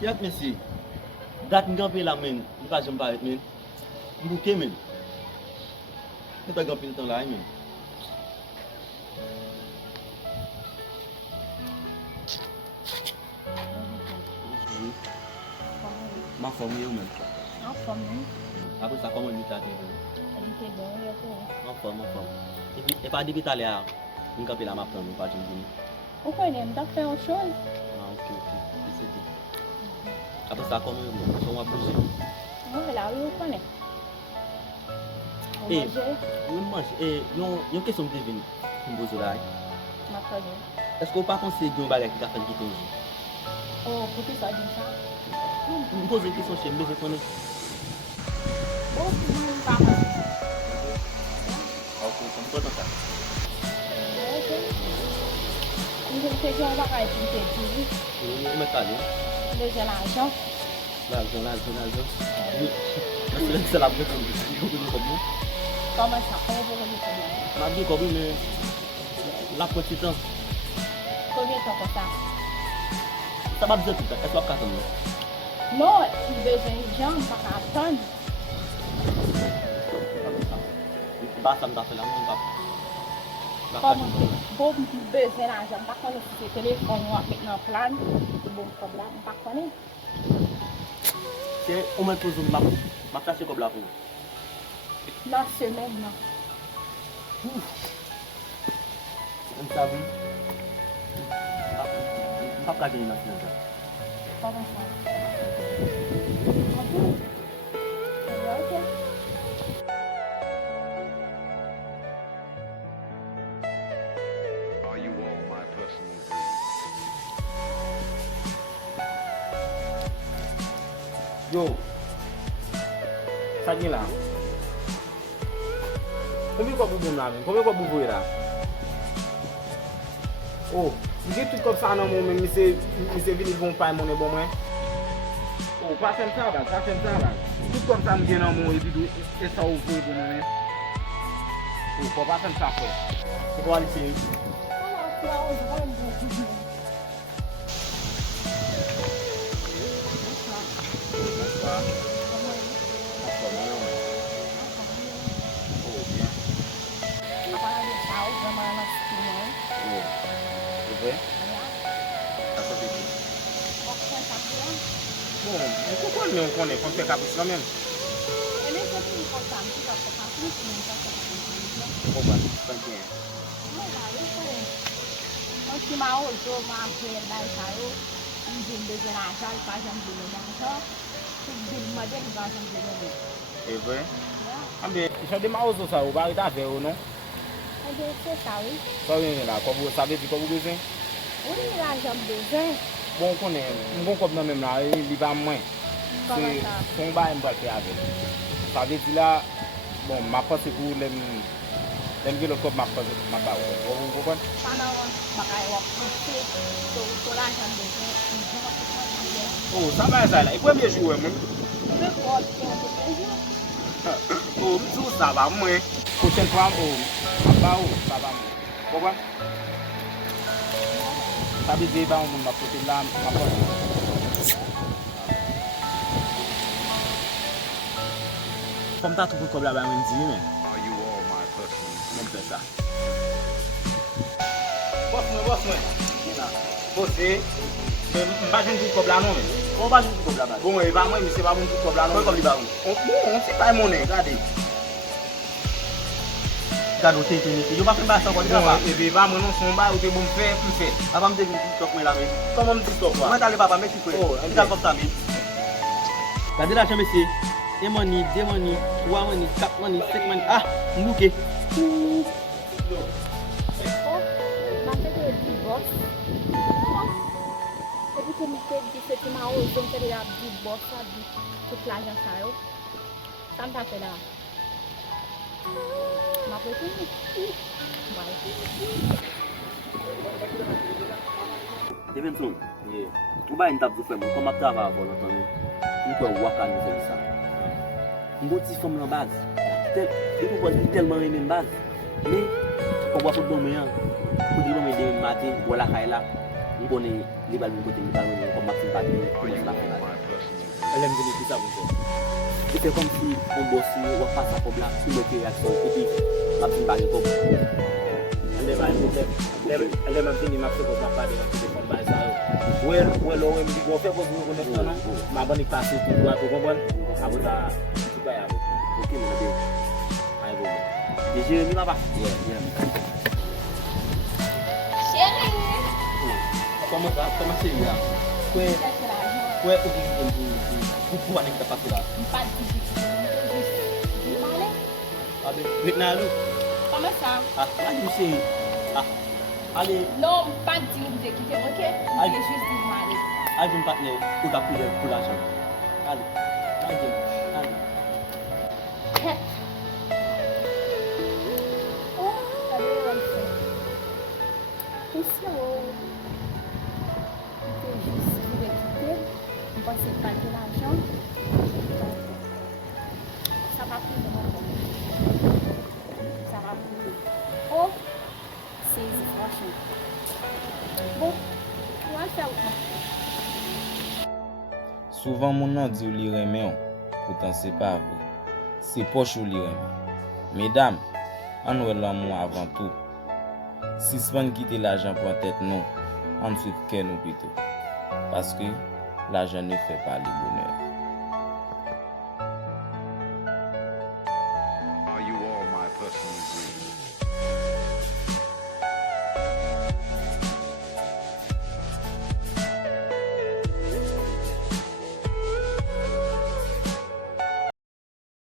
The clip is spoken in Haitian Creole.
Yat mesi, dat ngampe la men, mpa jom paret men, mbouke men. Mwen ta gampe tan la men. Ma fòm yo men. An fòm men. Apre sa koman mi tate men. An te bon yo pou. An fòm. E pa debi tale a, mwen gampe la map tan mwen pa jom vini. Ou konen, mta fè an chol. Ah, ok. Se di. Apre sa koman yo men, son wap bouje. Mwen la ou konen. Ou Eh. manje, Yon kesyon mte vini, mwen bozo la. ma konen. Esko pa konse yon bagay ki ka fen ki tonji? Ou pou ki sa din sa? Mwen pose yon kesyon che, mwen beze konen. Ou pou mwen pa man. Ok, mwen konen sa. Ok. Mwen te di an bakay pou te di. Yon mwen tale. Deje l'anjan. L'argent. Mwen se la bre kon di. Koman sa? Koman pou mwen pou mwen? Mwen di kobi men, la poti tan. Koubyen ton kon sa? Sa ba bize tout, es wap katan men. Non, deje jan, pa ka ton. Ba sa mda fe la mwen pap. Koman pou mwen beze l'anjan, pa konen si se telefon wap met nan plan, se bon problem, pa konen. Se ou men tozo ma kache kob la pou. Nan semen nan. Mwen sa vi. Mwen pap kaje yon nasi nan jan. Koman sa? Anpou? Ok. Are you all my personal dreams? Yo, sa gen la? Combien quoi pour la men? Combien quoi pour vous là? Oh, vous êtes tout comme ça dans mon même, c'est venu bon pas mon bon moi. Oh, pas comme ça là, pas comme ça là. Tout comme ça me vient dans mon vidéo et ça ouvre pour moi. Oh, faut pas comme ça frère. Se kwa li se yon. Bon, pourquoi nous on connaît comme c'est caprice quand même? Pourquoi? Pas bien. Si ma ou so ma apre bay sa yo, yon din deje l'anjan, pa jan din l'anjan, si din model, pa jan din l'anjan. C'est vrai? Ya, Ah bien, je dis ma ozo ça, ou va arrêter avec ou non? ebe se sa oui. Ça vient là, quoi vous savez quoi vous besoin? Oui, l'anjan bezen. Bon, on connaît, bon comme dans même là, il va moins. Koman C'est sa? son bail me faire avec. Ça veut dire là, bon, ma pense pour les le cop ma pense ma ba. Vous comprenez? Panan bakay wak konse, so l'anjan bezen, yon jen wak konse. Oh, ça va ça là. Il premier jour mon. Ebe kwa yon pou bezen. Oh, tout ça va moins. Prochaine fois oh, ba oh, ça va moins. Comprenez? Ça veut dire ba on m'a porté là, ma pense. Comme ça tout pour comme là ba même dire mais. Are you all my personal dreams? Mwen fè sa. Boss mwen. Bosse, mba jen tout kob la non men. Kon pa joun kob la bag. Bon, e ba mwen, mi se ba mwen tout kob la non. Kon kob li ba ou. On se pa mounen, gade. Gado te ni. Yo pa fen ba sa kon di Bon, pa. e be ba mwen non son ba, ou te bon fè, pou fè. Ava mte vin TikTok mwen la men. Koman mwen TikTok wa? Mwen tale papa mwen TikTok. Oh, Mwen tale kop sa men. Gade la chen mese. E mani, 2 mani, 3 mani, 4 mani, 5 mani. Ah, mbouke. Oh, ma fè de di boss. Epi ke mi te di se ti ma ou, zon te de la di boss la di tout l'anjan sa yo. Sa mta fè la. Ma fè ti. Bay. Deven son. Ou ba yon tap zo fèm. Kon map trava avon an ton. Yon kwen waka nou se bisa. Mbo ti fòm nan baz. Yon kwen telman remen baz. Me, kon wapot bon men yan. Kou di bon men demen matin, wala kay la. Je connais les balles de côté, comme Maxime Padre, comment ça fait là. My personal views. Elle aime venir tout ça pour ça. C'est comme si on bossait, on passe à comme là, sur le réaction, et puis Maxime Padre comme. Elle aime venir marcher pour ma parler dans le téléphone bas ça. Ouais, l'on me dit qu'on fait pour vous connaître non. Ma bonne passe tout droit, tu comprends? Après ça, tu vas y aller. Ok, mon Dieu. Allez, bon. Et Jérémy là-bas. Chérie, Comment ça? Comment c'est là? c'est l'argent. Ouais, pour pouvoir avec ta passe là. Pas de difficulté, juste du mal. Ah ben, maintenant nous. Comment ça? Ah, allez, ah, allez, Non, pas de difficulté, ok? C'est juste du mal. allez, mon partenaire, pour ta pour l'argent. Allez, allez. Oh, ça doit être ça. Ici, on juste voulait quitter. On pensait pas de l'argent. Ça va plus de mon ça va plus. Oh, c'est franchement. Bon, on va le faire autrement. Souvent, mon nom dit ou li remen, pourtant c'est pas vrai. C'est poche ou li remen. Mesdames, on wè l'amour avant tout. Si span quitter l'argent pour tête non, on suit que nous plutôt. Parce que l'argent ne fait pas le bonheur.